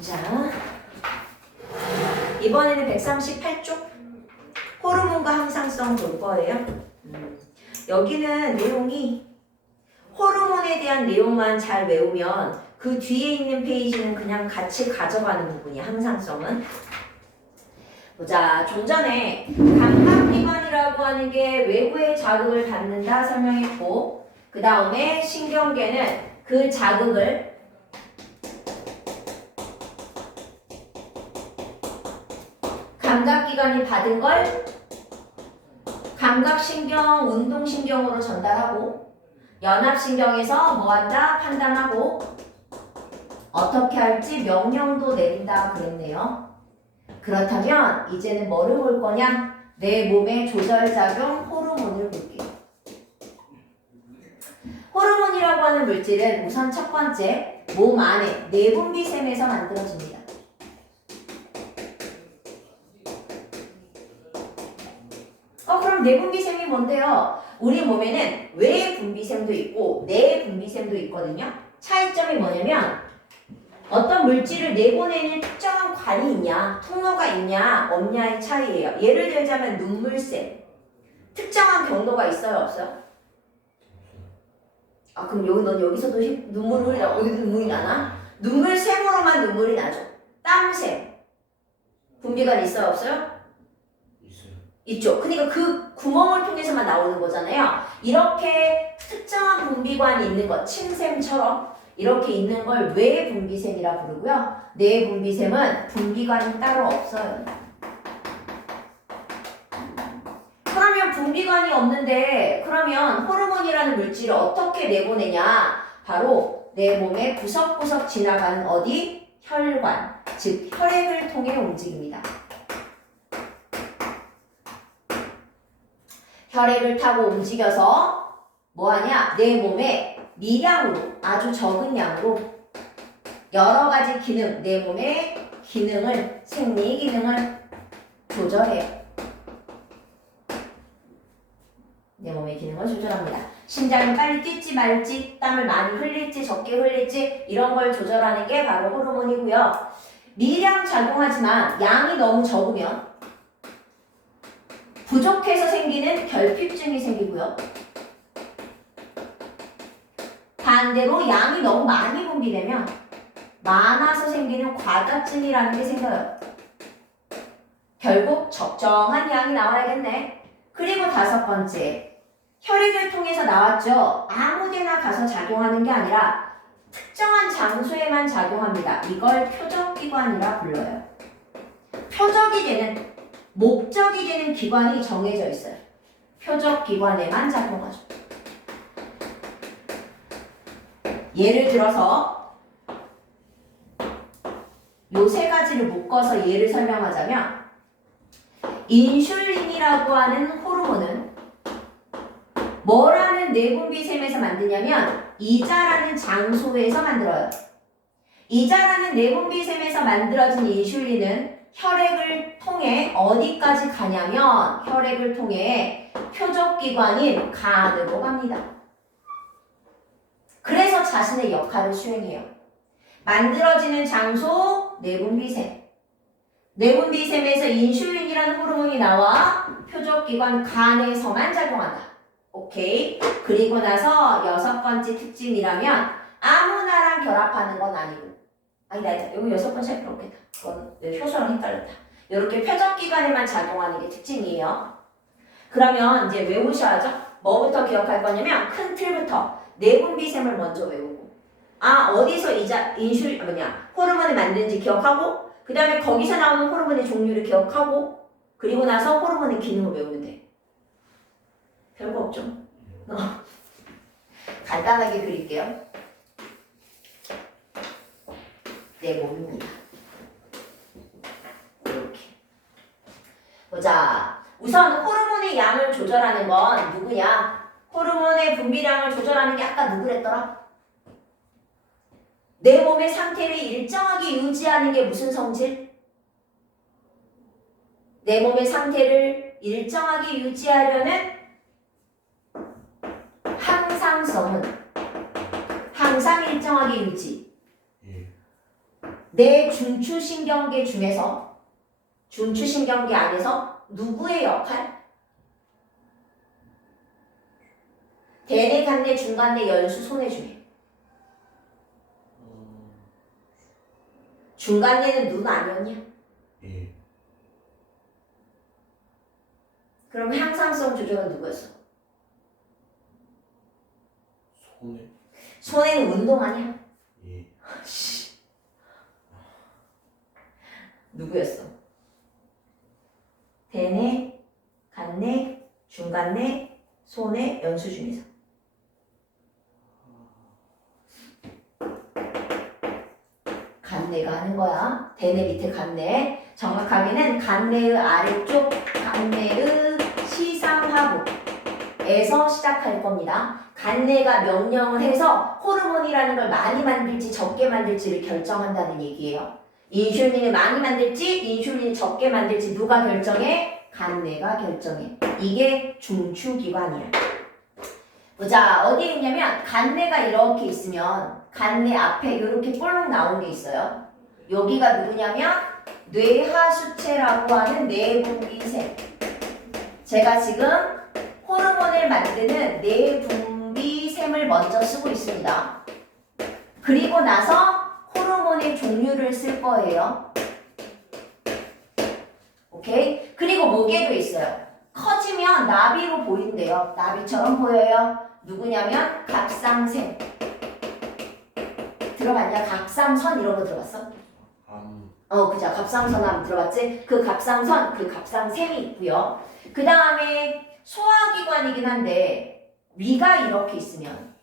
자, 이번에는 138쪽 호르몬과 항상성 볼 거예요. 여기는 내용이 호르몬에 대한 내용만 잘 외우면 그 뒤에 있는 페이지는 그냥 같이 가져가는 부분이야. 항상성은. 보자. 좀 전에 감각기관이라고 하는 게 외부의 자극을 받는다 설명했고, 그 다음에 신경계는 그 자극을 감각기관이 받은 걸 감각신경, 운동신경으로 전달하고, 연합신경에서 뭐한다? 판단하고, 어떻게 할지 명령도 내린다 그랬네요. 그렇다면 이제는 뭐를 볼 거냐? 내 몸의 조절작용 호르몬을 볼게요. 호르몬이라고 하는 물질은 우선 첫 번째, 몸 안에 내분비샘에서 만들어집니다. 그럼 내분비샘이 뭔데요? 우리 몸에는 외분비샘도 있고 내분비샘도 있거든요. 차이점이 뭐냐면 어떤 물질을 내보내는 특정한 관이 있냐, 통로가 있냐, 없냐의 차이예요. 예를 들자면 눈물샘. 특정한 경로가 있어요, 없어요? 그럼 넌 여기서도 눈물을 흘리다 여기도 눈물이 나나? 눈물샘으로만 눈물이 나죠. 땀샘. 분비관 있어요, 없어요? 있죠. 그러니까 그 구멍을 통해서만 나오는 거잖아요. 이렇게 특정한 분비관이 있는 것, 침샘처럼 이렇게 있는 걸 외분비샘이라 부르고요. 내분비샘은 분비관이 따로 없어요. 그러면 분비관이 없는데 그러면 호르몬이라는 물질을 어떻게 내보내냐? 바로 내 몸의 구석구석 지나가는 어디? 혈관, 즉 혈액을 통해 움직입니다. 혈액을 타고 움직여서 뭐하냐? 내 몸에 미량으로, 아주 적은 양으로 여러 가지 기능, 내 몸의 기능을, 생리 기능을 조절해요. 내 몸의 기능을 조절합니다. 심장이 빨리 뛰지 말지, 땀을 많이 흘릴지, 적게 흘릴지 이런 걸 조절하는 게 바로 호르몬이고요. 미량 작용하지만 양이 너무 적으면 부족해서 생기는 결핍증이 생기고요. 반대로 양이 너무 많이 분비되면 많아서 생기는 과다증이라는 게 생겨요. 결국 적정한 양이 나와야겠네. 그리고 다섯 번째, 혈액을 통해서 나왔죠. 아무데나 가서 작용하는 게 아니라 특정한 장소에만 작용합니다. 이걸 표적기관이라 불러요. 표적이 되는, 목적이 되는 기관이 정해져 있어요. 표적기관에만 작용하죠. 예를 들어서 요 세 가지를 묶어서 예를 설명하자면 인슐린이라고 하는 호르몬은 뭐라는 내분비샘에서 만드냐면 이자라는 장소에서 만들어요. 이자라는 내분비샘에서 만들어진 인슐린은 혈액을 통해 어디까지 가냐면 혈액을 통해 표적기관인 간으로 갑니다. 그래서 자신의 역할을 수행해요. 만들어지는 장소 내분비샘. 내분비샘에서 인슐린이라는 호르몬이 나와 표적기관 간에서만 작용한다. 오케이. 그리고 나서 여섯 번째 특징이라면 아무나랑 결합하는 건 아니고. 아니다. 여기 여섯 번째 할 필요 없겠다. 그건 효소랑 헷갈렸다. 이렇게 표적기관에만 작용하는 게 특징이에요. 그러면 이제 외우셔야죠. 뭐부터 기억할 거냐면 큰 틀부터 내분비샘을 먼저 외우고 어디서 호르몬을 만드는지 기억하고 그 다음에 거기서 나오는 호르몬의 종류를 기억하고 그리고 나서 호르몬의 기능을 외우면 돼. 별거 없죠? 간단하게 그릴게요. 내 몸입니다. 이렇게. 보자. 우선 호르몬의 양을 조절하는 건 누구냐? 호르몬의 분비량을 조절하는 게 아까 누구랬더라? 내 몸의 상태를 일정하게 유지하는 게 무슨 성질? 내 몸의 상태를 일정하게 유지하려는 항상성은 항상 일정하게 유지. 내 중추신경계 중에서 중추신경계 안에서 누구의 역할? 대뇌, 간뇌, 중간뇌, 연수, 소뇌 중에 중간뇌는 눈 아니었냐? 예. 그럼 향상성 조절은 누구였어? 손에. 소뇌는 운동 아니야? 예. 누구였어? 대뇌, 간뇌, 중간뇌, 소뇌, 연수 중에서 간뇌가 하는 거야. 대뇌 밑에 간뇌. 정확하게는 간뇌의 아래쪽 간뇌의 시상하부에서 시작할 겁니다. 간뇌가 명령을 해서 호르몬이라는 걸 많이 만들지 적게 만들지를 결정한다는 얘기예요. 인슐린을 많이 만들지 인슐린을 적게 만들지 누가 결정해? 간뇌가 결정해. 이게 중추기관이야. 보자, 어디에 있냐면 간뇌가 이렇게 있으면 간뇌 앞에 이렇게 볼록 나온 게 있어요. 여기가 누구냐면 뇌하수체라고 하는 내분비샘. 제가 지금 호르몬을 만드는 내분비샘을 먼저 쓰고 있습니다. 그리고 나서 호르몬의 종류를 쓸 거예요. 오케이? 그리고 목에도 있어요. 커지면 나비로 보인대요. 나비처럼 보여요. 누구냐면 갑상샘. 들어봤냐? 갑상선 이런 거 들어봤어? 그죠. 갑상선 하면 들어봤지? 그 갑상선, 그 갑상샘이 있고요. 그 다음에 소화기관이긴 한데 위가 이렇게 있으면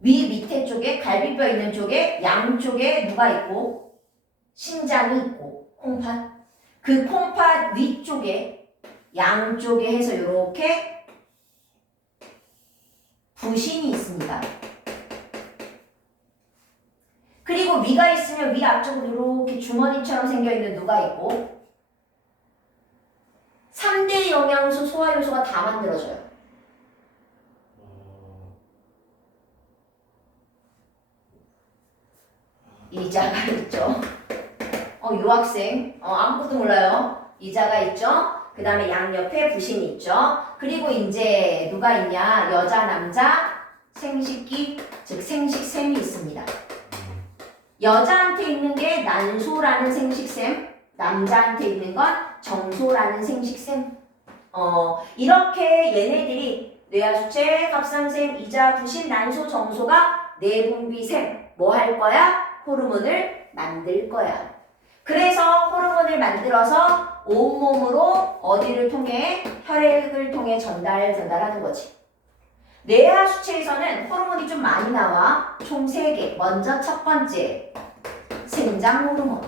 위 밑에 쪽에 갈비뼈 있는 쪽에 양쪽에 누가 있고 심장이 있고 콩팥. 그 콩팥 위쪽에 양쪽에 해서 이렇게 부신이 있습니다. 그리고 위가 있으면 위 앞쪽으로 이렇게 주머니처럼 생겨있는 누가 있고 3대 영양소 소화요소가 다 만들어져요. 이자가 있죠. 유학생 아무것도 몰라요. 이자가 있죠. 그 다음에 양옆에 부신이 있죠. 그리고 이제 누가 있냐? 여자, 남자 생식기, 즉 생식샘이 있습니다. 여자한테 있는 게 난소라는 생식샘, 남자한테 있는 건 정소라는 생식샘. 이렇게 얘네들이 뇌하수체, 갑상샘, 이자, 부신, 난소, 정소가 내분비샘 뭐 할 거야? 호르몬을 만들 거야. 그래서 호르몬을 만들어서 온몸으로 어디를 통해? 혈액을 통해 전달하는 거지. 뇌하수체에서는 호르몬이 좀 많이 나와. 총 3개. 먼저 첫 번째, 생장 호르몬.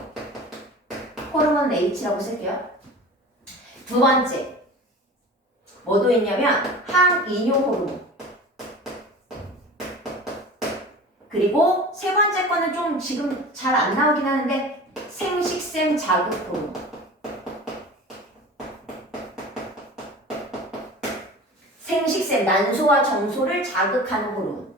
호르몬 H라고 쓸게요. 두 번째, 뭐도 있냐면 항이뇨 호르몬. 그리고 세 번째 거는 좀 지금 잘 안 나오긴 하는데 생식샘 자극 호르몬. 생식샘, 난소와 정소를 자극하는 호르몬.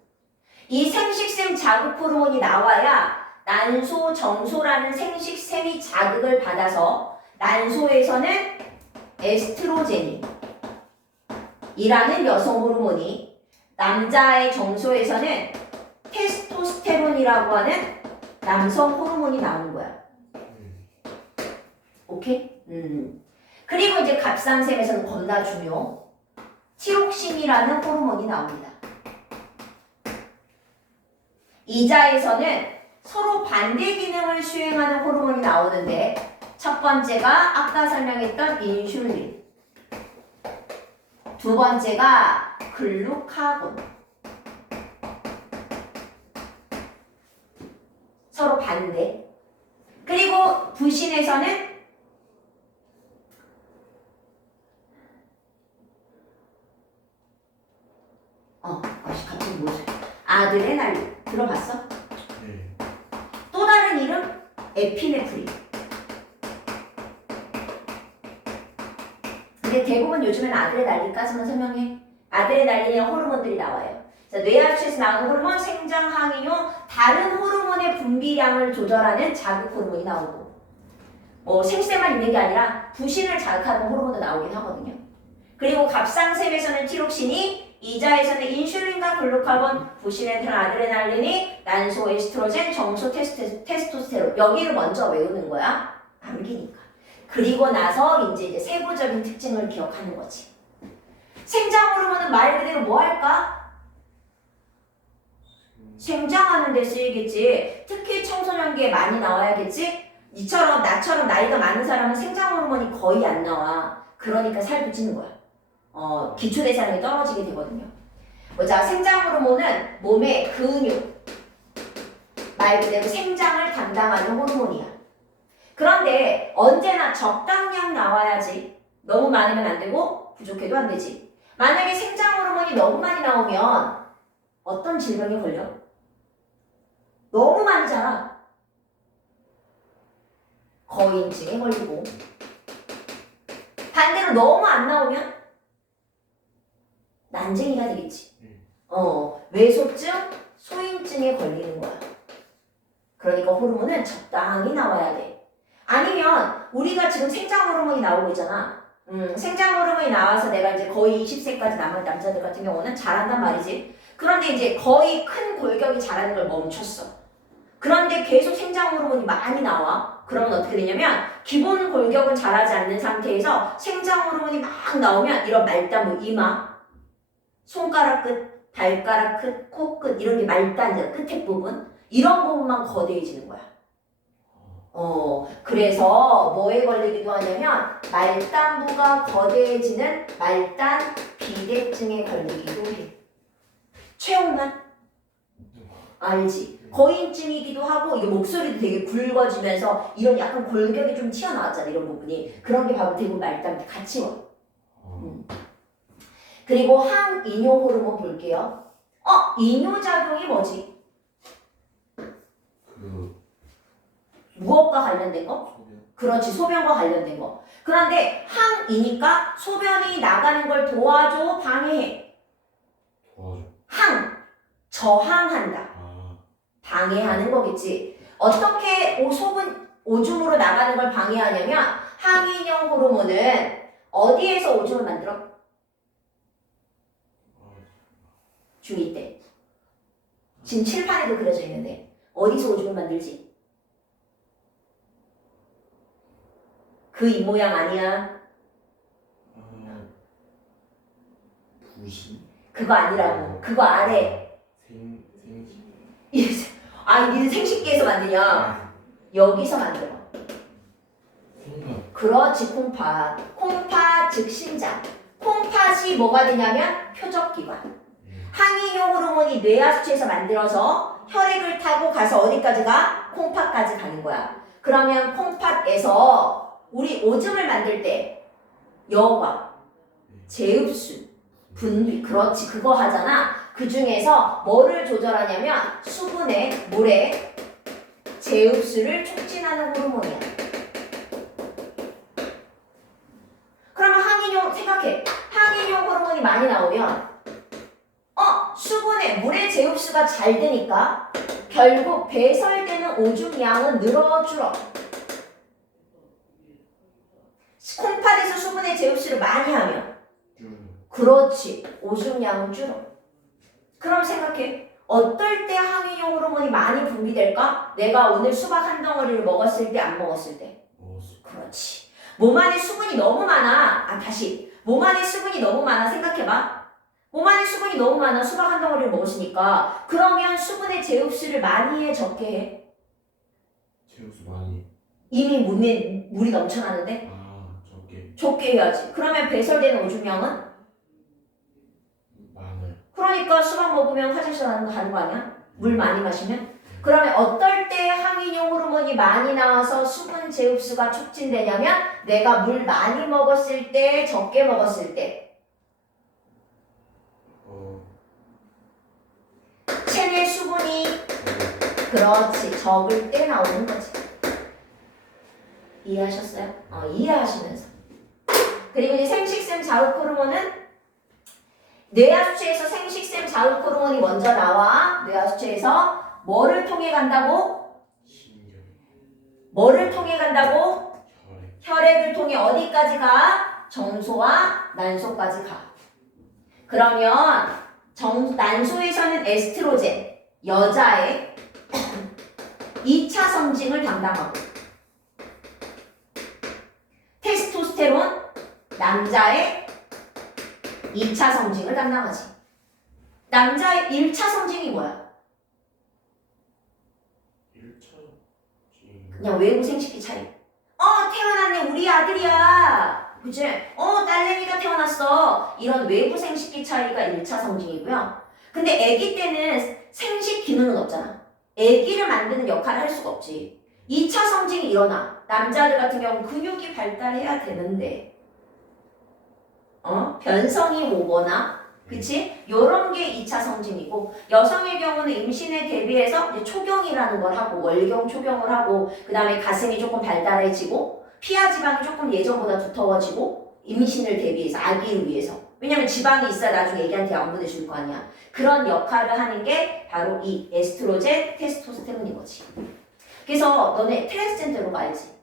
이 생식샘 자극 호르몬이 나와야 난소, 정소라는 생식샘이 자극을 받아서 난소에서는 에스트로겐이 이라는 여성 호르몬이 남자의 정소에서는 테스토스테론이라고 하는 남성 호르몬이 나오는 거야. 오케이? 그리고 이제 갑상샘에서는 겁나 중요. 티록신이라는 호르몬이 나옵니다. 이자에서는 서로 반대 기능을 수행하는 호르몬이 나오는데 첫 번째가 아까 설명했던 인슐린, 두 번째가 글루카곤. 서로 반대. 그리고 부신에서는 갑자기 뭐지? 아드레날린 들어봤어? 네. 또 다른 이름 에피네프린. 근데 대부분 요즘엔 아드레날린까지만 설명해. 아드레날린의 호르몬들이 나와요. 자, 뇌하수체에서 나오는 호르몬 생장 항이뇨 다른 호르몬의 분비량을 조절하는 자극 호르몬이 나오고 생시대만 있는 게 아니라 부신을 자극하는 호르몬도 나오긴 하거든요. 그리고 갑상샘에서는 티록신이, 이자에서는 인슐린과 글루카곤, 부신에서는 아드레날린이, 난소, 에스트로겐, 정소, 테스토스테론. 여기를 먼저 외우는 거야. 암기니까. 그리고 나서 이제 세부적인 특징을 기억하는 거지. 생장 호르몬은 말 그대로 뭐 할까? 생장하는 데 쓰이겠지. 특히 청소년기에 많이 나와야겠지. 니처럼 나처럼 나이가 많은 사람은 생장 호르몬이 거의 안 나와. 그러니까 살도 찌는 거야. 기초대사량이 떨어지게 되거든요. 자, 생장 호르몬은 몸의 근육, 말 그대로 생장을 담당하는 호르몬이야. 그런데 언제나 적당량 나와야지. 너무 많으면 안 되고 부족해도 안 되지. 만약에 생장 호르몬이 너무 많이 나오면 어떤 질병이 걸려? 너무 많잖아. 거인증에 걸리고, 반대로 너무 안 나오면 난쟁이가 되겠지. 외소증, 소인증에 걸리는 거야. 그러니까 호르몬은 적당히 나와야 돼. 아니면 우리가 지금 생장 호르몬이 나오고 있잖아. 생장 호르몬이 나와서 내가 이제 거의 20세까지 남은 남자들 같은 경우는 잘한단 말이지. 그런데 이제 거의 큰 골격이 자라는 걸 멈췄어. 그런데 계속 생장 호르몬이 많이 나와. 그러면 어떻게 되냐면 기본 골격은 자라지 않는 상태에서 생장 호르몬이 막 나오면 이런 말단, 이마, 손가락 끝, 발가락 끝, 코끝 이런 게 말단이야. 끝에 부분. 이런 부분만 거대해지는 거야. 그래서 뭐에 걸리기도 하냐면 말단부가 거대해지는 말단 비대증에 걸리기도 해. 최홍만 알지? 거인증이기도 하고 이게 목소리도 되게 굵어지면서 이런 약간 골격이 좀 튀어나왔잖아. 이런 부분이. 그런 게 바로 대부분 말단 같이 와. 그리고 항이뇨 호르몬 볼게요. 이뇨작용이 뭐지? 무엇과 관련된 거? 소변. 그렇지, 소변과 관련된 거. 그런데 항이니까 소변이 나가는 걸 도와줘, 방해해? 도와줘. 저항한다. 방해하는 거겠지. 어떻게 오줌으로 나가는 걸 방해하냐면 항이뇨 호르몬은 어디에서 오줌을 만들어? 중2 때. 지금 칠판에도 그려져 있는데 어디서 오줌을 만들지? 그 이 모양 아니야. 부신. 그거 아니라고. 그거 아래. 생식. 니는 생식기에서 만드냐? 여기서 만들어. 콩팥. 그렇지, 콩팥. 콩팥 즉 신장. 콩팥이 뭐가 되냐면 표적기관. 항이뇨 호르몬이 뇌하수체에서 만들어서 혈액을 타고 가서 어디까지 가? 콩팥까지 가는 거야. 그러면 콩팥에서 우리 오줌을 만들 때 여과, 제흡수, 분비, 그렇지, 그거 하잖아. 그 중에서 뭐를 조절하냐면 수분에, 물에 제흡수를 촉진하는 호르몬이야. 그러면 항이뇨 생각해. 항이뇨 호르몬이 많이 나오면 수분에 물의 제흡수가 잘 되니까 결국 배설되는 오줌 양은 줄어. 콩팥에서 수분의 제흡수를 많이 하면 그렇지, 오줌 양은 줄어. 그럼 생각해. 어떨 때 항이뇨 호르몬이 많이 분비될까? 내가 오늘 수박 한 덩어리를 먹었을 때, 안 먹었을 때. 그렇지. 몸 안에 수분이 너무 많아. 몸 안에 수분이 너무 많아. 생각해봐. 몸 안에 수분이 너무 많아. 수박 한 덩어리를 먹었으니까. 그러면 수분의 제흡수를 많이 해, 적게 해? 제흡수 많이. 이미 물이 넘쳐나는데? 적게 해야지. 그러면 배설되는 오줌량은? 많아요. 그러니까 수박 먹으면 화장실 가는 거 아니야? 물 많이 마시면? 그러면 어떨 때 항이뇨 호르몬이 많이 나와서 수분 제흡수가 촉진되냐면 내가 물 많이 먹었을 때, 적게 먹었을 때. 체내 수분이 그렇지, 적을 때 나오는 거지. 이해하셨어요? 이해하시면서. 그리고 이제 생식샘 자극 호르몬은 뇌하수체에서 생식샘 자극 호르몬이 먼저 나와. 뇌하수체에서 뭐를 통해 간다고? 신경, 뭐를 통해 간다고? 혈액, 혈액을 통해 어디까지 가? 정소와 난소까지 가. 그러면 난소에서는 에스트로겐, 여자의 2차 성징을 담당하고 테스토스테론, 남자의 2차 성징을 담당하지. 남자의 1차 성징이 뭐야? 1차 그냥 외부 생식기 차이. 태어났네, 우리 아들이야. 그치? 딸내미가 태어났어. 이런 외부 생식기 차이가 1차 성징이고요. 근데 아기 때는 생식 기능은 없잖아. 아기를 만드는 역할을 할 수가 없지. 2차 성징이 일어나. 남자들 같은 경우는 근육이 발달해야 되는데 변성이 오거나 그치? 요런 게 2차 성징이고 여성의 경우는 임신에 대비해서 이제 초경이라는 걸 하고 월경 초경을 하고 그 다음에 가슴이 조금 발달해지고 피하 지방이 조금 예전보다 두터워지고 임신을 대비해서 아기를 위해서 왜냐면 지방이 있어야 나중에 애기한테 양분해 줄 거 아니야. 그런 역할을 하는 게 바로 이 에스트로겐, 테스토스테론인 거지. 그래서 너네 트랜스젠더로 알지?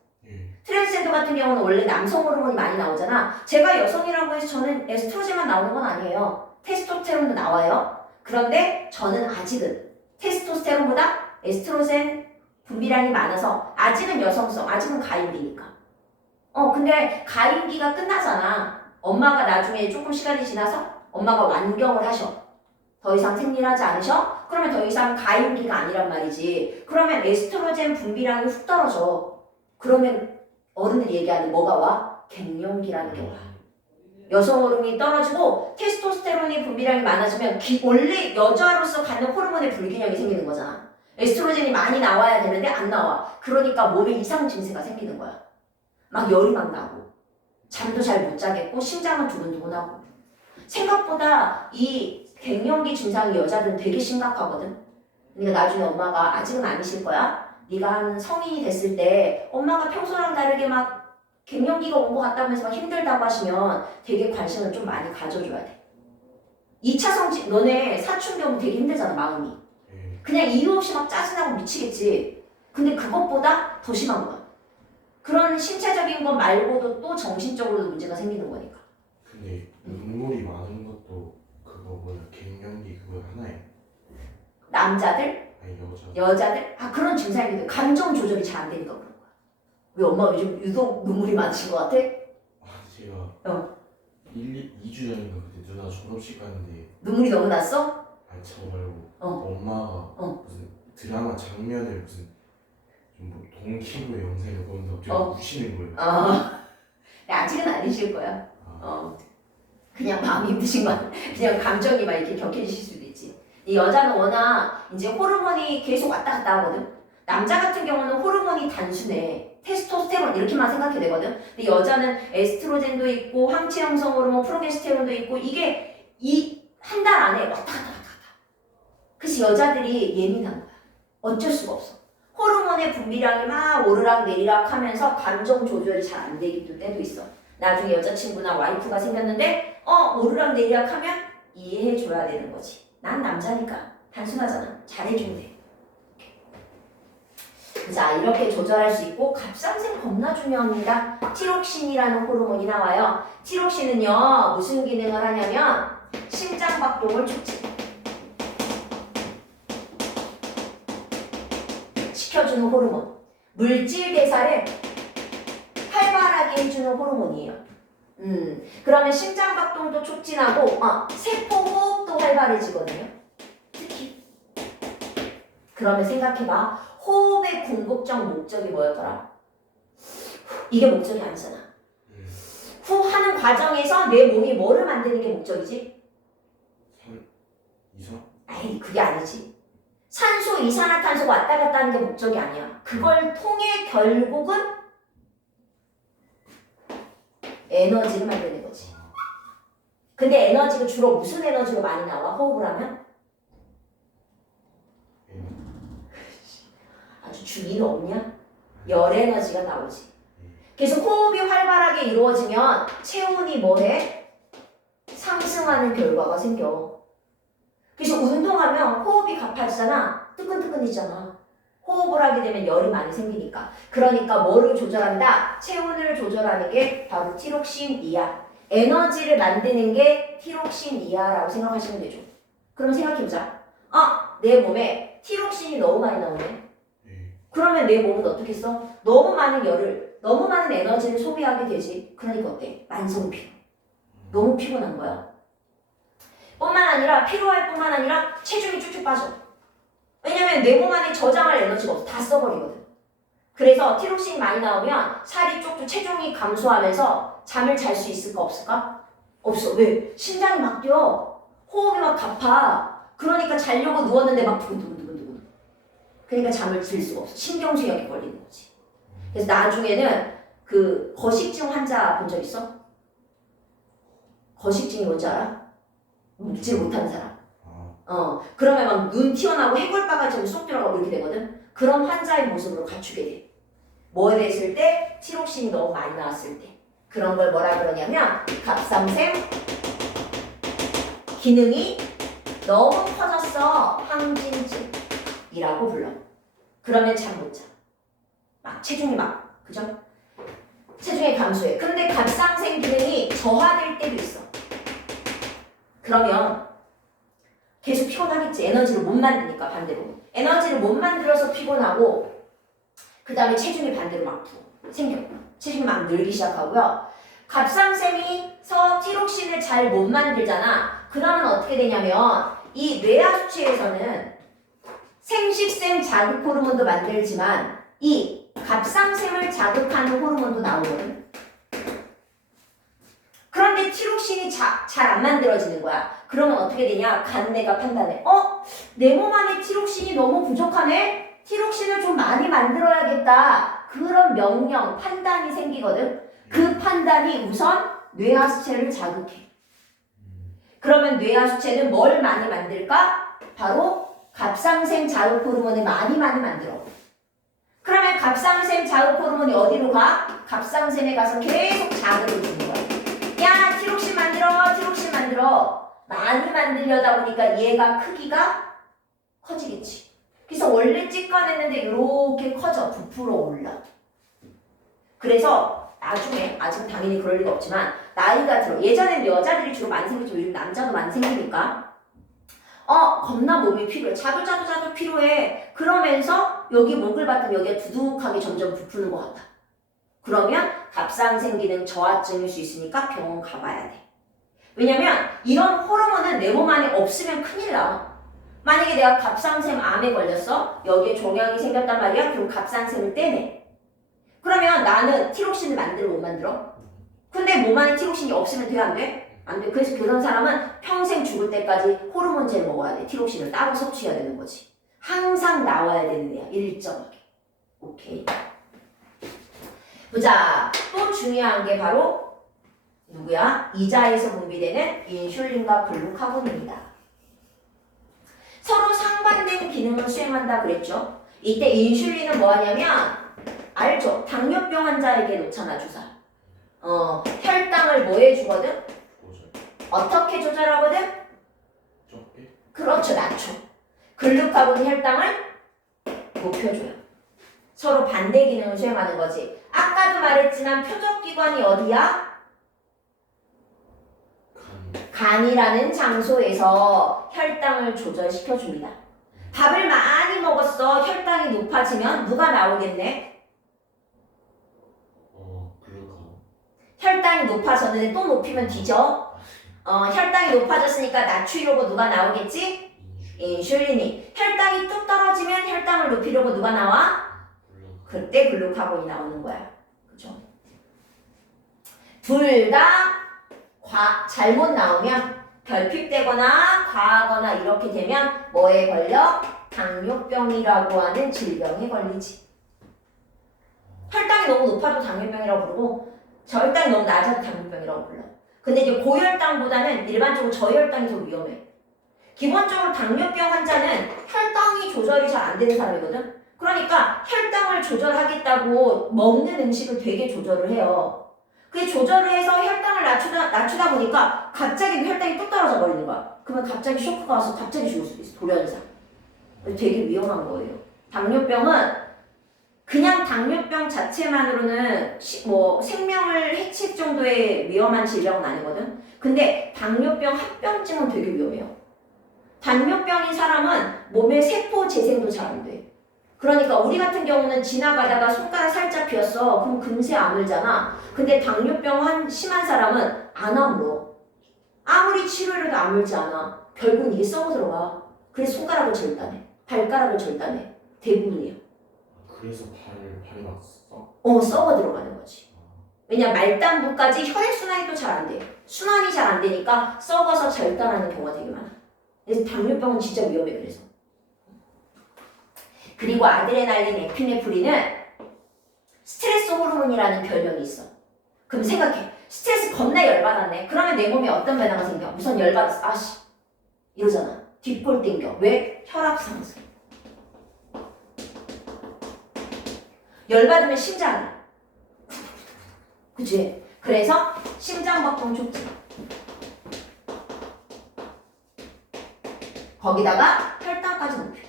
트랜스젠더 같은 경우는 원래 남성 호르몬이 많이 나오잖아. 제가 여성이라고 해서 저는 에스트로겐만 나오는 건 아니에요. 테스토스테론도 나와요. 그런데 저는 아직은 테스토스테론보다 에스트로겐 분비량이 많아서 아직은 여성성, 아직은 가임기니까. 근데 가임기가 끝나잖아. 엄마가 나중에 조금 시간이 지나서 엄마가 완경을 하셔. 더 이상 생리를 하지 않으셔? 그러면 더 이상 가임기가 아니란 말이지. 그러면 에스트로겐 분비량이 훅 떨어져. 그러면 어른들이 얘기하는 뭐가 와? 갱년기라는 게 와. 여성 호르몬이 떨어지고 테스토스테론의 분비량이 많아지면 원래 여자로서 갖는 호르몬의 불균형이 생기는 거잖아. 에스트로겐이 많이 나와야 되는데 안 나와. 그러니까 몸에 이상 증세가 생기는 거야. 막 열이 막 나고 잠도 잘 못 자겠고 심장은 두근두근하고. 생각보다 이 갱년기 증상이 여자들은 되게 심각하거든. 그러니까 나중에 엄마가 아직은 아니실 거야. 네가 한 성인이 됐을 때 엄마가 평소랑 다르게 막 갱년기가 온 것 같다면서 막 힘들다고 하시면 되게 관심을 좀 많이 가져줘야 돼. 2차 성징, 너네 사춘 경우 되게 힘들잖아, 마음이. 그냥 이유 없이 막 짜증나고 미치겠지. 근데 그것보다 더 심한 거야. 그런 신체적인 것 말고도 또 정신적으로도 문제가 생기는 거니까. 근데 눈물이 많은 것도 그거 뭐야 갱년기 그거 하나예요? 남자들? 아니 여자. 여자들? 그런 증상이거든. 감정 조절이 잘 안 되니까 그런 거야. 왜 엄마가 요즘 유독 눈물이 많으신 것 같아? 제가 2주 전인가 그때 누나 졸업식 갔는데 눈물이 너무 났어? 아니 저 말고 엄마가 무슨 드라마 장면을 무슨 좀뭐 동키부의 영상을 보면서 갑자기 우시는 거예요. 아직은 아니실 거야. 그냥 마음이 힘드신 거 아니야. 그냥 감정이 막 이렇게 격해지실 수도 있지. 이 여자는 워낙 이제 호르몬이 계속 왔다 갔다 하거든. 남자 같은 경우는 호르몬이 단순해. 테스토스테론 이렇게만 생각해야 되거든. 근데 여자는 에스트로겐도 있고 항체 형성 호르몬, 프로게스테론도 있고 이게 이 한 달 안에 왔다 갔다. 그래서 여자들이 예민한 거야. 어쩔 수가 없어. 호르몬의 분비량이 막 오르락 내리락 하면서 감정 조절이 잘 안 되기 때도 있어. 나중에 여자친구나 와이프가 생겼는데 오르락 내리락 하면 이해해 줘야 되는 거지. 난 남자니까 단순하잖아. 잘해주면 돼. 자, 이렇게 조절할 수 있고 갑상샘 겁나 중요합니다. 티록신이라는 호르몬이 나와요. 티록신은요 무슨 기능을 하냐면 심장박동을 시켜주는 호르몬. 물질 대사를 활발하게 해주는 호르몬이에요. 그러면 심장박동도 촉진하고 세포 호흡도 활발해지거든요. 특히. 그러면 생각해봐. 호흡의 궁극적 목적이 뭐였더라? 이게 목적이 아니잖아. 후 하는 과정에서 내 몸이 뭐를 만드는 게 목적이지? 이상? 아이, 그게 아니지. 산소, 이산화탄소가 왔다 갔다 하는 게 목적이 아니야. 그걸 통해 결국은 에너지를 만드는 거지. 근데 에너지가 주로 무슨 에너지로 많이 나와? 호흡을 하면? 아주 주의는 없냐? 열 에너지가 나오지. 그래서 호흡이 활발하게 이루어지면 체온이 뭐해? 상승하는 결과가 생겨. 그래서 운동하면 호흡이 가파지잖아. 뜨끈뜨끈해지잖아. 호흡을 하게 되면 열이 많이 생기니까. 그러니까 뭐를 조절한다? 체온을 조절하는 게 바로 티록신 이하. 에너지를 만드는 게 티록신 이하라고 생각하시면 되죠. 그럼 생각해보자. 내 몸에 티록신이 너무 많이 나오네. 그러면 내 몸은 어떻게 써? 너무 많은 열을, 너무 많은 에너지를 소비하게 되지. 그러니까 어때? 만성 피로. 너무 피곤한 거야. 뿐만 아니라 피로할 뿐만 아니라 체중이 쭉쭉 빠져. 왜냐면 내 몸 안에 저장할 에너지가 없어. 다 써버리거든. 그래서 티록신이 많이 나오면 살이 쪽쪽 체중이 감소하면서 잠을 잘 수 있을까 없을까? 없어. 왜? 심장이 막 뛰어. 호흡이 막 가파. 그러니까 자려고 누웠는데 막 두근두근두근두근. 그러니까 잠을 들 수가 없어. 신경쇠약이 걸리는 거지. 그래서 나중에는 그 거식증 환자 본 적 있어? 거식증이 뭔지 알아? 먹지 못하는 사람. 그러면 막 눈 튀어나오고 해골바가지로 쏙 들어가고 이렇게 되거든. 그런 환자의 모습으로 갖추게 돼. 뭐에 됐을 때? 티록신이 너무 많이 나왔을 때. 그런 걸 뭐라 그러냐면 갑상샘 기능이 너무 커졌어. 항진증이라고 불러. 그러면 잠 못 자. 막 체중이 막, 그죠? 체중이 감소해. 근데 갑상샘 기능이 저하될 때도 있어. 그러면 계속 피곤하겠지. 에너지를 못 만드니까 반대로. 에너지를 못 만들어서 피곤하고 그 다음에 체중이 반대로 막 생겨. 체중이 막 늘기 시작하고요. 갑상샘이서 티록신을 잘 못 만들잖아. 그러면 어떻게 되냐면 이 뇌하수체에서는 생식샘 자극 호르몬도 만들지만 이 갑상샘을 자극하는 호르몬도 나오거든. 그런데 티록신이 잘 안 만들어지는 거야. 그러면 어떻게 되냐? 간내가 판단해. 내 몸 안에 티록신이 너무 부족하네? 티록신을 좀 많이 만들어야겠다. 그런 명령, 판단이 생기거든. 그 판단이 우선 뇌하수체를 자극해. 그러면 뇌하수체는 뭘 많이 만들까? 바로 갑상샘 자극 호르몬을 많이 만들어. 그러면 갑상샘 자극 호르몬이 어디로 가? 갑상샘에 가서 계속 자극을 주는 거야. 야, 티록신 만들어. 많이 만들려다 보니까 얘가 크기가 커지겠지. 그래서 원래 찌꺼냈는데 이렇게 커져. 부풀어 올라. 그래서 나중에, 아직은 당연히 그럴 리가 없지만 나이가 들어. 예전엔 여자들이 주로 많이 생기지만 요즘 남자도 많이 생기니까 겁나 몸이 피로해. 자도 피로해. 그러면서 여기 목을 봤더니 여기가 두둑하게 점점 부푸는 것 같아. 그러면 갑상샘 기능 저하증일 수 있으니까 병원 가봐야 돼. 왜냐면 이런 호르몬은 내 몸 안에 없으면 큰일 나. 만약에 내가 갑상샘 암에 걸렸어. 여기에 종양이 생겼단 말이야. 그럼 갑상샘을 떼내. 그러면 나는 티록신을 만들어 못 만들어? 근데 몸 안에 티록신이 없으면 돼? 안 돼? 안 돼. 그래서 그런 사람은 평생 죽을 때까지 호르몬제를 먹어야 돼. 티록신을 따로 섭취해야 되는 거지. 항상 나와야 되는 애야. 일정하게. 오케이. 보자. 또 중요한 게 바로 누구야? 이자에서 분비되는 인슐린과 글루카곤입니다. 서로 상반된 기능을 수행한다 그랬죠? 이때 인슐린은 뭐 하냐면 알죠? 당뇨병 환자에게 놓잖아 주사. 혈당을 뭐 해주거든? 어떻게 조절하거든? 적게? 그렇죠, 낮춰. 글루카곤 혈당을 높여줘요. 서로 반대 기능을 수행하는 거지. 아까도 말했지만 표적기관이 어디야? 간이라는 장소에서 혈당을 조절시켜줍니다. 밥을 많이 먹었어. 혈당이 높아지면 누가 나오겠네? 글루카곤. 혈당이 높아졌는데 또 높이면 뒤져. 혈당이 높아졌으니까 낮추려고 누가 나오겠지? 인슐린이. 혈당이 뚝 떨어지면 혈당을 높이려고 누가 나와? 그때 글루카곤이 나오는 거야. 그죠? 둘 다 잘못 나오면 결핍되거나 과하거나 이렇게 되면 뭐에 걸려? 당뇨병이라고 하는 질병에 걸리지. 혈당이 너무 높아도 당뇨병이라고 부르고 저혈당이 너무 낮아도 당뇨병이라고 불러. 근데 이제 고혈당보다는 일반적으로 저혈당이 더 위험해. 기본적으로 당뇨병 환자는 혈당이 조절이 잘 안 되는 사람이거든. 그러니까 혈당을 조절하겠다고 먹는 음식을 되게 조절을 해요. 그 조절을 해서 혈당을 낮추다 보니까 갑자기 혈당이 뚝 떨어져 버리는 거야. 그러면 갑자기 쇼크가 와서 갑자기 죽을 수도 있어. 돌연사. 되게 위험한 거예요. 당뇨병은 그냥 당뇨병 자체만으로는 뭐 생명을 해칠 정도의 위험한 질병은 아니거든. 근데 당뇨병 합병증은 되게 위험해요. 당뇨병인 사람은 몸의 세포 재생도 잘 안 돼. 그러니까 우리 같은 경우는 지나가다가 손가락 살짝 비었어. 그럼 금세 아물잖아. 근데 당뇨병 심한 사람은 안 아물어. 아무리 치료해도 아물지 않아. 결국은 이게 썩어 들어가. 그래서 손가락을 절단해. 발가락을 절단해. 대부분이에요. 그래서 발이 막 써? 썩어 들어가는 거지. 왜냐 말단부까지 혈액순환이 또 잘 안 돼. 순환이 잘 안 되니까 썩어서 절단하는 경우가 되게 많아. 그래서 당뇨병은 진짜 위험해. 그래서. 그리고 아드레날린, 에피네프린은 스트레스 호르몬이라는 별명이 있어. 그럼 생각해. 스트레스 겁나 열받았네. 그러면 내 몸에 어떤 변화가 생겨? 우선 열받았어. 아씨. 이러잖아. 뒷골 땡겨. 왜? 혈압 상승. 열받으면 심장이. 그치? 그래서 심장박동 좋지. 거기다가 혈당까지 높여.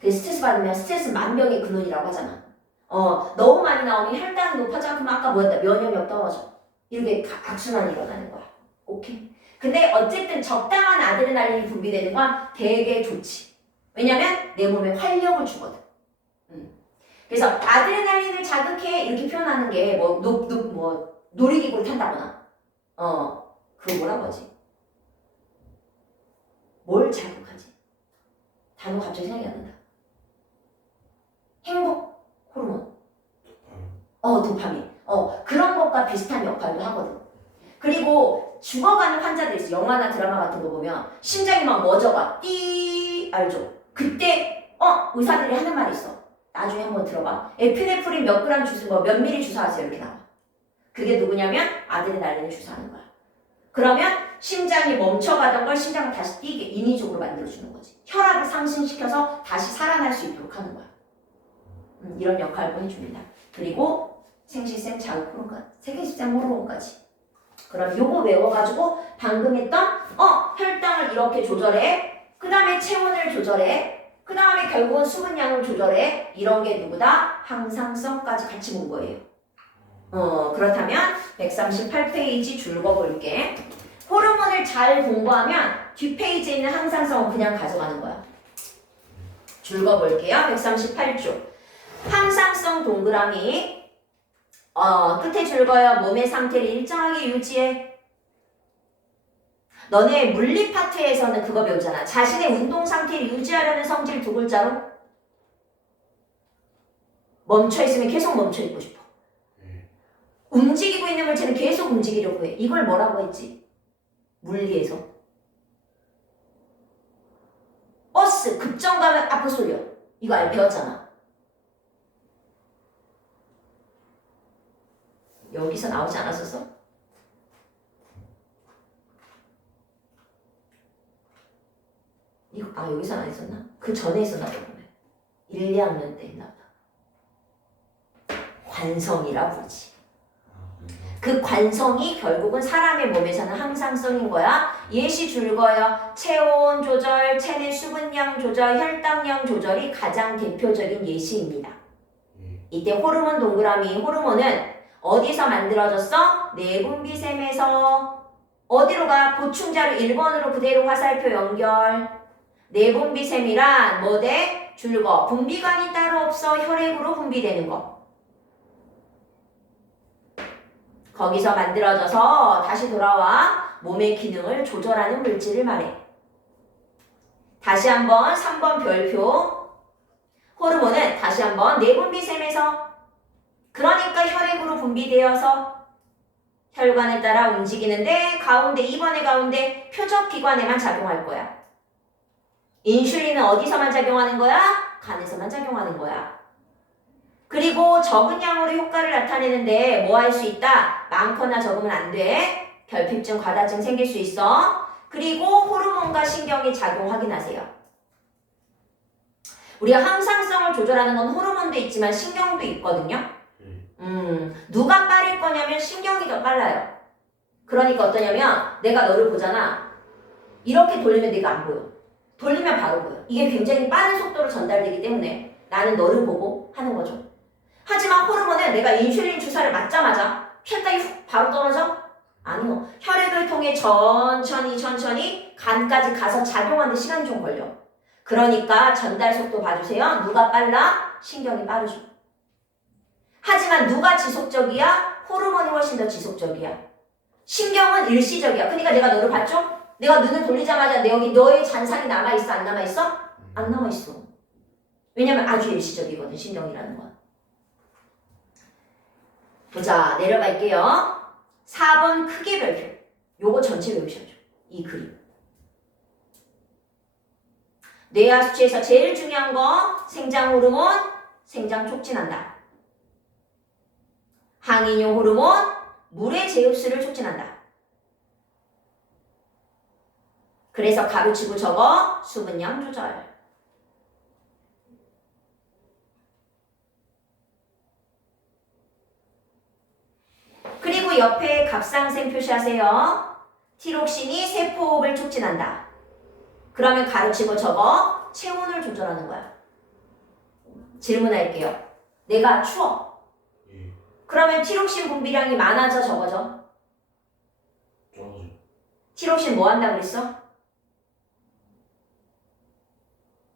그 스트레스 받으면 스트레스 만병의 근원이라고 하잖아. 너무 많이 나오면 혈당이 높아져. 그럼 아까 뭐였다? 면역력 떨어져. 이렇게 악순환이 일어나는 거야. 오케이? 근데 어쨌든 적당한 아드레날린이 분비되는 건 되게 좋지. 왜냐면 내 몸에 활력을 주거든. 그래서 아드레날린을 자극해 이렇게 표현하는 게 놀이기구를 탄다거나 그거 뭐라고 하지? 뭘 자극하지? 단어 갑자기 생각이 안 난다. 행복 호르몬. 도파민. 그런 것과 비슷한 역할도 하거든. 그리고 죽어가는 환자들 있어. 영화나 드라마 같은 거 보면 심장이 막 멎어가. 띠 알죠? 그때 의사들이 하는 말이 있어. 나중에 한번 들어봐. 에피네프린 몇 그램 몇 미리 주사하세요. 이렇게 나와. 그게 누구냐면 아드레날린을 주사하는 거야. 그러면 심장이 멈춰가던 걸 심장을 다시 뛰게 인위적으로 만들어주는 거지. 혈압을 상승시켜서 다시 살아날 수 있도록 하는 거야. 이런 역할을 해줍니다. 그리고 생식샘 자극 호르몬까지, 생식샘 호르몬까지. 그럼 요거 외워가지고 방금 했던 혈당을 이렇게 조절해. 그 다음에 체온을 조절해. 그 다음에 결국은 수분량을 조절해. 이런 게 누구다? 항상성까지 같이 본 거예요. 그렇다면 138페이지 줄 거볼게. 호르몬을 잘 공부하면 뒷페이지에 있는 항상성은 그냥 가져가는 거야. 줄 거볼게요. 138쪽. 항상성 동그라미. 끝에 줄 거요. 몸의 상태를 일정하게 유지해. 너네 물리 파트에서는 그거 배우잖아. 자신의 운동 상태를 유지하려는 성질 두 글자로. 멈춰있으면 계속 멈춰있고 싶어. 움직이고 있는 물체는 계속 움직이려고 해. 이걸 뭐라고 했지? 물리에서. 버스 급정 가면 앞으로 쏠려. 이거 배웠잖아. 여기서 나오지 않았었어? 이거 여기서 안 했었나? 그 전에 있었나 보네. 1, 2학년 때 했나 보다. 관성이라 부르지. 그 관성이 결국은 사람의 몸에서는 항상성인 거야. 예시 줄 거야. 체온 조절, 체내 수분량 조절, 혈당량 조절이 가장 대표적인 예시입니다. 이때 호르몬 동그라미. 호르몬은 어디서 만들어졌어? 내분비샘에서. 어디로 가? 보충자료 1번으로 그대로 화살표 연결. 내분비샘이란 뭐대? 줄거. 분비관이 따로 없어. 혈액으로 분비되는 거. 거기서 만들어져서 다시 돌아와 몸의 기능을 조절하는 물질을 말해. 다시 한번 3번 별표. 호르몬은 다시 한번 내분비샘에서. 그러니까 혈액으로 분비되어서 혈관에 따라 움직이는데 가운데 2번의 가운데 표적기관에만 작용할 거야. 인슐린은 어디서만 작용하는 거야? 간에서만 작용하는 거야. 그리고 적은 양으로 효과를 나타내는데 뭐 할 수 있다? 많거나 적으면 안 돼. 결핍증, 과다증 생길 수 있어. 그리고 호르몬과 신경의 작용 확인하세요. 우리가 항상성을 조절하는 건 호르몬도 있지만 신경도 있거든요. 누가 빠를 거냐면 신경이 더 빨라요. 그러니까 어떠냐면 내가 너를 보잖아. 이렇게 돌리면 내가 안 보여. 돌리면 바로 보여. 이게 굉장히 빠른 속도로 전달되기 때문에 나는 너를 보고 하는 거죠. 하지만 호르몬은 내가 인슐린 주사를 맞자마자 혈당이 훅 바로 떨어져? 아니요. 혈액을 통해 천천히 간까지 가서 작용하는데 시간이 좀 걸려. 그러니까 전달 속도 봐주세요. 누가 빨라? 신경이 빠르죠. 하지만 누가 지속적이야? 호르몬이 훨씬 더 지속적이야. 신경은 일시적이야. 그러니까 내가 너를 봤죠? 내가 눈을 돌리자마자 내 여기 너의 잔상이 남아있어? 안 남아있어? 안 남아있어. 왜냐면 아주 일시적이거든, 신경이라는 건. 보자, 내려갈게요. 4번 크기 별표. 요거 전체 외우셔야죠. 이 그림. 뇌하 수치에서 제일 중요한 거 생장 호르몬, 생장 촉진한다. 항이뇨 호르몬, 물의 재흡수를 촉진한다. 그래서 가로치고 적어 수분량 조절. 그리고 옆에 갑상샘 표시하세요. 티록신이 세포호흡을 촉진한다. 그러면 가로치고 적어 체온을 조절하는 거야. 질문할게요. 내가 추워. 예. 그러면 티록신 분비량이 많아져 적어져? 적어져. 티록신 뭐 한다 그랬어?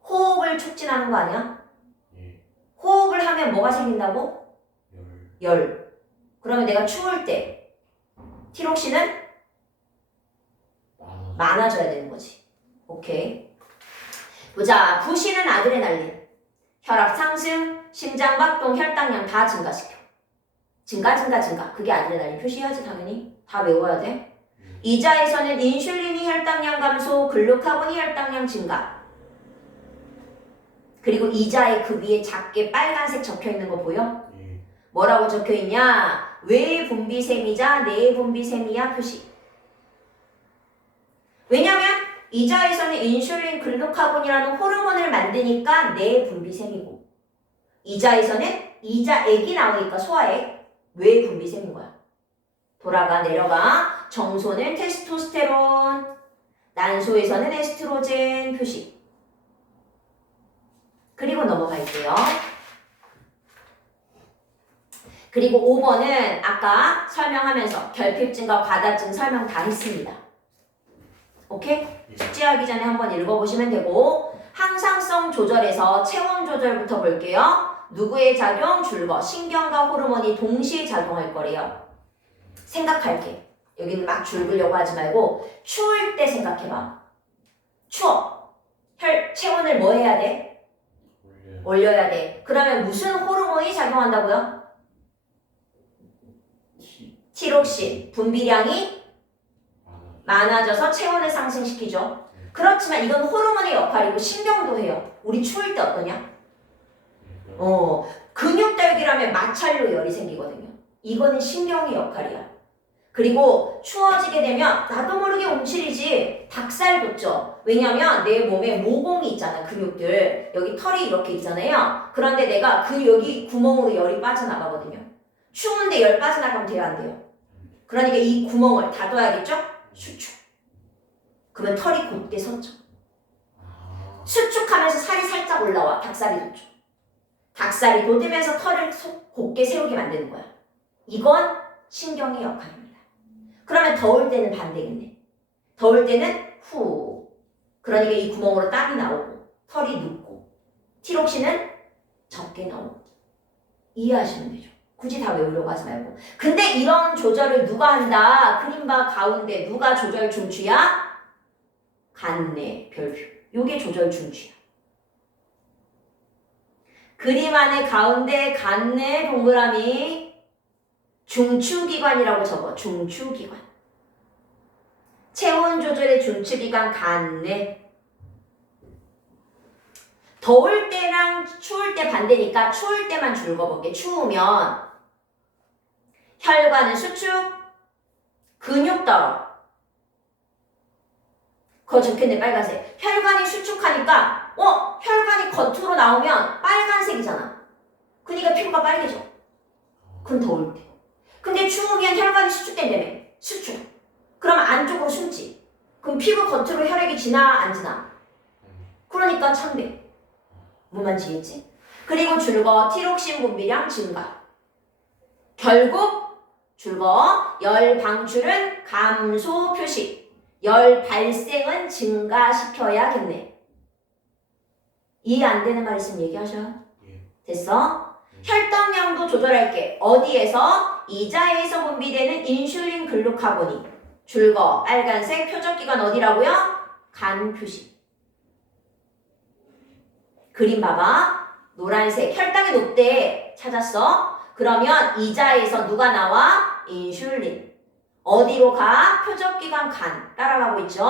호흡을 촉진하는 거 아니야? 예. 호흡을 하면 뭐가 생긴다고? 열. 열. 그러면 내가 추울 때 티록신은 많아져야 되는 거지. 오케이. 보자. 부시는 아드레날린. 혈압 상승, 심장 박동, 혈당량 다 증가시켜. 증가. 그게 아드레날린 표시해야지 당연히. 다 외워야 돼. 이자에서는 인슐린이 혈당량 감소, 글루카곤이 혈당량 증가. 그리고 이자의 그 위에 작게 빨간색 적혀있는 거 보여? 예. 뭐라고 적혀있냐? 외분비셈이자 내분비셈이야 표시. 왜냐면 이자에서는 인슐린 글루카곤이라는 호르몬을 만드니까 내분비셈이고, 이자에서는 이자액이 나오니까 소화액 외분비셈인 거야. 돌아가 내려가. 정소는 테스토스테론, 난소에서는 에스트로겐 표시. 그리고 넘어갈게요. 그리고 5번은 아까 설명하면서 결핍증과 과다증 설명 다 했습니다. 오케이? 숙제하기 전에 한번 읽어보시면 되고, 항상성 조절에서 체온 조절부터 볼게요. 누구의 작용? 줄거. 신경과 호르몬이 동시에 작용할 거래요. 생각할게. 여기는 막 줄으려고 하지 말고 추울 때 생각해봐. 추워. 체온을 뭐 해야 돼? 올려야 돼. 그러면 무슨 호르몬이 작용한다고요? 티록신. 분비량이 많아져서 체온을 상승시키죠. 그렇지만 이건 호르몬의 역할이고 신경도 해요. 우리 추울 때 어떠냐? 근육달기라면 마찰로 열이 생기거든요. 이거는 신경의 역할이야. 그리고 추워지게 되면 나도 모르게 움츠리지 닭살 돋죠. 왜냐면 내 몸에 모공이 있잖아. 근육들. 여기 털이 이렇게 있잖아요. 그런데 내가 여기 구멍으로 열이 빠져나가거든요. 추운데 열 빠져나가면 돼요? 안 돼요? 그러니까 이 구멍을 닫아야겠죠? 수축. 그러면 털이 곧게 섰죠. 수축하면서 살이 살짝 올라와. 닭살이 돋죠. 닭살이 돋으면서 털을 곧게 세우게 만드는 거야. 이건 신경의 역할입니다. 그러면 더울 때는 반대겠네. 더울 때는 후. 그러니까 이 구멍으로 땀이 나오고 털이 눕고 티록신은 적게 나오고. 이해하시면 되죠. 굳이 다 외우려고 하지 말고. 근데 이런 조절을 누가 한다? 그림바 가운데 누가 조절 중추야? 간내 별표. 요게 조절 중추야. 그림 안에 가운데 간내 동그라미 중추기관이라고 적어. 중추기관. 체온 조절의 중추기관 간내. 더울 때랑 추울 때 반대니까 추울 때만 줄 거볼게. 추우면 혈관은 수축, 근육 떨어. 그거 적혔네, 빨간색. 혈관이 수축하니까 혈관이 겉으로 나오면 빨간색이잖아. 그러니까 피부가 빨개져. 그건 더울 때. 근데 추우면 혈관이 수축된다며. 수축. 그럼 안쪽으로 숨지. 그럼 피부 겉으로 혈액이 지나 안 지나? 그러니까 천배. 뭔 말인지? 그리고 줄거 티록신 분비량 증가. 결국 줄거 열 방출은 감소 표시. 열 발생은 증가시켜야겠네. 이해 안 되는 말 있으면 얘기하셔요. 됐어? 혈당량도 조절할게. 어디에서? 이자에서 분비되는 인슐린 글루카곤이. 줄거 빨간색 표적기관 어디라고요? 간 표시. 그림 봐봐. 노란색 혈당이 높대. 찾았어? 그러면 이자에서 누가 나와? 인슐린. 어디로 가? 표적기관 간. 따라가고 있죠?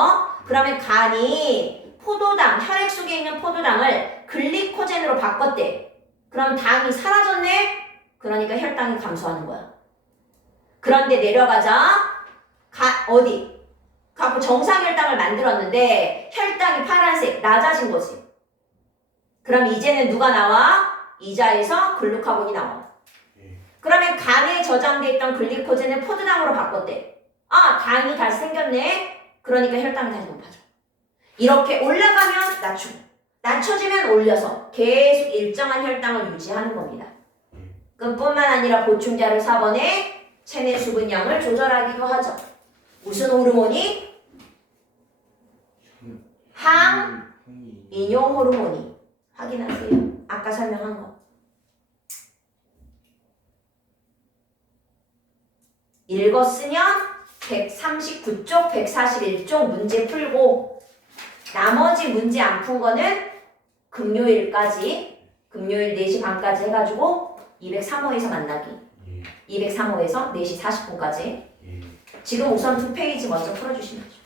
그러면 간이 포도당, 혈액 속에 있는 포도당을 글리코젠으로 바꿨대. 그럼 당이 사라졌네? 그러니까 혈당이 감소하는 거야. 그런데 내려가자. 어디? 갖고 정상 혈당을 만들었는데 혈당이 파란색, 낮아진 거지. 그럼 이제는 누가 나와? 이자에서 글루카곤이 나와. 그러면 간에 저장돼 있던 글리코젠을 포도당으로 바꿨대. 아, 당이 다시 생겼네? 그러니까 혈당이 다시 높아져. 이렇게 올라가면 낮추고 낮춰지면 올려서 계속 일정한 혈당을 유지하는 겁니다. 그뿐만 아니라 보충자를 4번에 체내 수분량을 조절하기도 하죠. 무슨 호르몬이? 항인용 호르몬이. 확인하세요. 아까 설명한 거. 읽었으면 139쪽, 141쪽 문제 풀고 나머지 문제 안 푼 거는 금요일까지, 금요일 4시 반까지 해가지고 203호에서 만나기. 203호에서 4시 40분까지. 지금 우선 2페이지 먼저 풀어주시면 되죠.